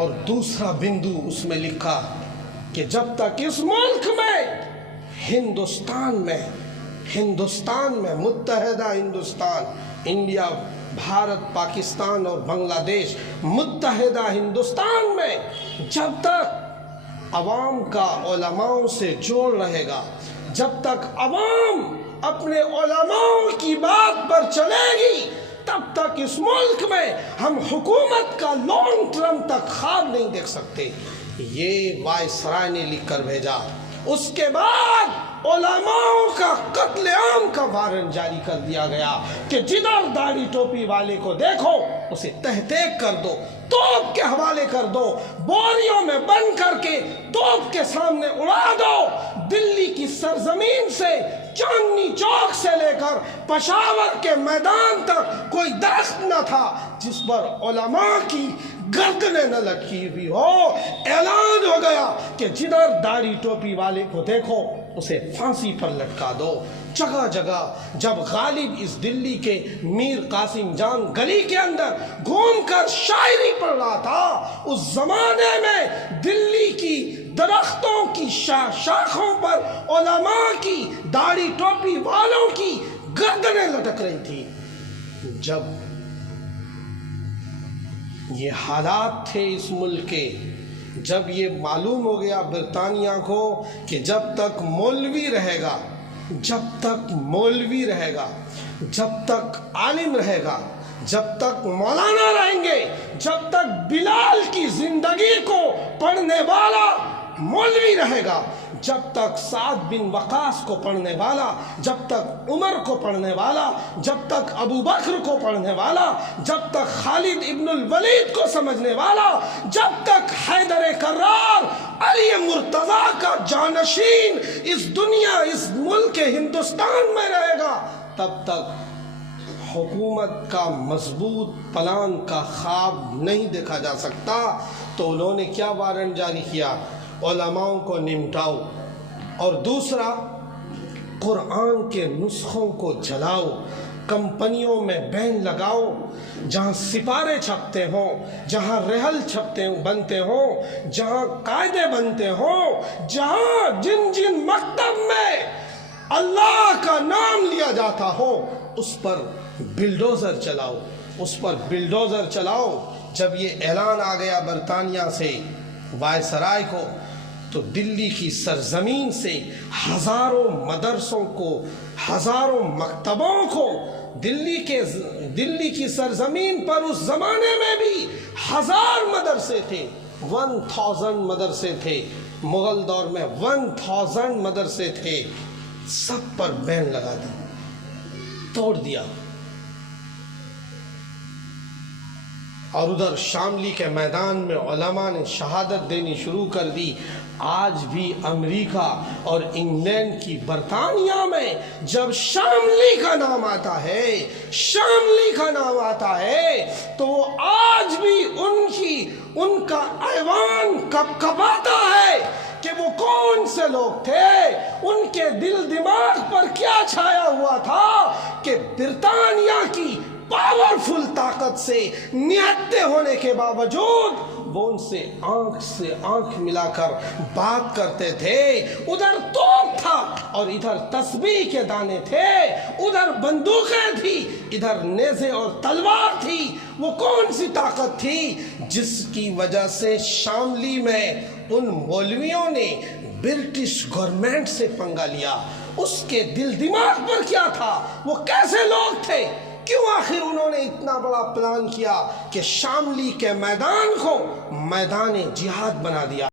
اور دوسرا بندو اس میں لکھا کہ جب تک اس ملک میں ہندوستان میں متحدہ ہندوستان، انڈیا، بھارت، پاکستان اور بنگلہ دیش، متحدہ ہندوستان میں جب تک عوام کا علماء سے جوڑ رہے گا، جب تک عوام اپنے علماء کی بات پر چلے گی، تب تک اس ملک میں ہم حکومت کا لانگ ٹرم تک خواب نہیں دیکھ سکتے۔ یہ وائسرائے نے لکھ کر بھیجا۔ اس کے بعد علماء کا قتل عام کا وارنٹ جاری کر دیا گیا کہ جدھر داڑھی ٹوپی والے کو دیکھو اسے تہتیک کر دو، توپ کے حوالے کر دو، بوریوں میں بند کر کے توپ کے سامنے اڑا دو۔ دلی کی سرزمین سے چاندنی چوک سے لے کر پشاور کے میدان تک کوئی درخت نہ تھا جس پر علماء کی گردنیں نہ لٹکی ہوئی ہو۔ اعلان ہو گیا کہ جدھر داڑھی ٹوپی والے کو دیکھو اسے پھانسی پر لٹکا دو۔ جگہ جگہ جب غالب اس دلی کے میر قاسم جان گلی کے اندر گھوم کر شاعری پڑھ رہا تھا، اس زمانے میں دلی کی درختوں کی شاخوں پر علماء کی، داڑھی ٹوپی والوں کی گردنیں لٹک رہی تھی۔ جب یہ حالات تھے اس ملک کے، جب یہ معلوم ہو گیا برطانیہ کو کہ جب تک مولوی رہے گا، جب تک مولوی رہے گا، جب تک عالم رہے گا، جب تک مولانا رہیں گے، جب تک بلال کی زندگی کو پڑھنے والا مولوی رہے گا، جب تک سعد بن وقاص کو پڑھنے والا، جب تک عمر کو پڑھنے والا، جب تک ابو بکر کو پڑھنے والا، جب تک خالد ابن الولید کو سمجھنے والا، جب تک حیدر کرار، علی مرتضیٰ کا جانشین اس دنیا، اس ملک ہندوستان میں رہے گا، تب تک حکومت کا مضبوط پلان کا خواب نہیں دیکھا جا سکتا۔ تو انہوں نے کیا وارنٹ جاری کیا؟ علماء کو نمٹاؤ، اور دوسرا قرآن کے نسخوں کو جلاؤ، کمپنیوں میں بین لگاؤ، جہاں سپارے چھپتے ہوں، جہاں رحل بنتے ہوں، جہاں قاعدے بنتے ہوں، جہاں جن مکتب میں اللہ کا نام لیا جاتا ہو، اس پر بلڈوزر چلاؤ، اس پر بلڈوزر چلاؤ۔ جب یہ اعلان آ گیا برطانیہ سے وائسرائے کو، تو دلی کی سرزمین سے ہزاروں مدرسوں کو، ہزاروں مکتبوں کو، دلی کی سرزمین پر اس زمانے میں بھی 1000 مدرسے تھے، 1000 مدرسے تھے، مغل دور میں 1000 مدرسے تھے، سب پر بین لگا دی، توڑ دیا۔ اور ادھر شاملی کے میدان میں علماء نے شہادت دینی شروع کر دی۔ آج بھی امریکہ اور انگلینڈ کی برطانیہ میں جب شاملی کا نام آتا ہے، شاملی کا نام آتا ہے، تو آج بھی ان کا ایوان کپکپاتا ہے کہ وہ کون سے لوگ تھے، ان کے دل دماغ پر کیا چھایا ہوا تھا کہ برطانیہ کی پاورفل طاقت سے نہتے ہونے کے باوجود وہ ان سے آنکھ ملا کر بات کرتے تھے۔ ادھر توپ تھا اور ادھر تسبیح کے دانے تھے، ادھر بندوقیں تھی، ادھر نیزے اور تلوار تھی۔ وہ کون سی طاقت تھی جس کی وجہ سے شاملی میں ان مولویوں نے برٹش گورنمنٹ سے پنگا لیا؟ اس کے دل دماغ پر کیا تھا؟ وہ کیسے لوگ تھے؟ کیوں آخر انہوں نے اتنا بڑا پلان کیا کہ شاملی کے میدان کو میدان جہاد بنا دیا؟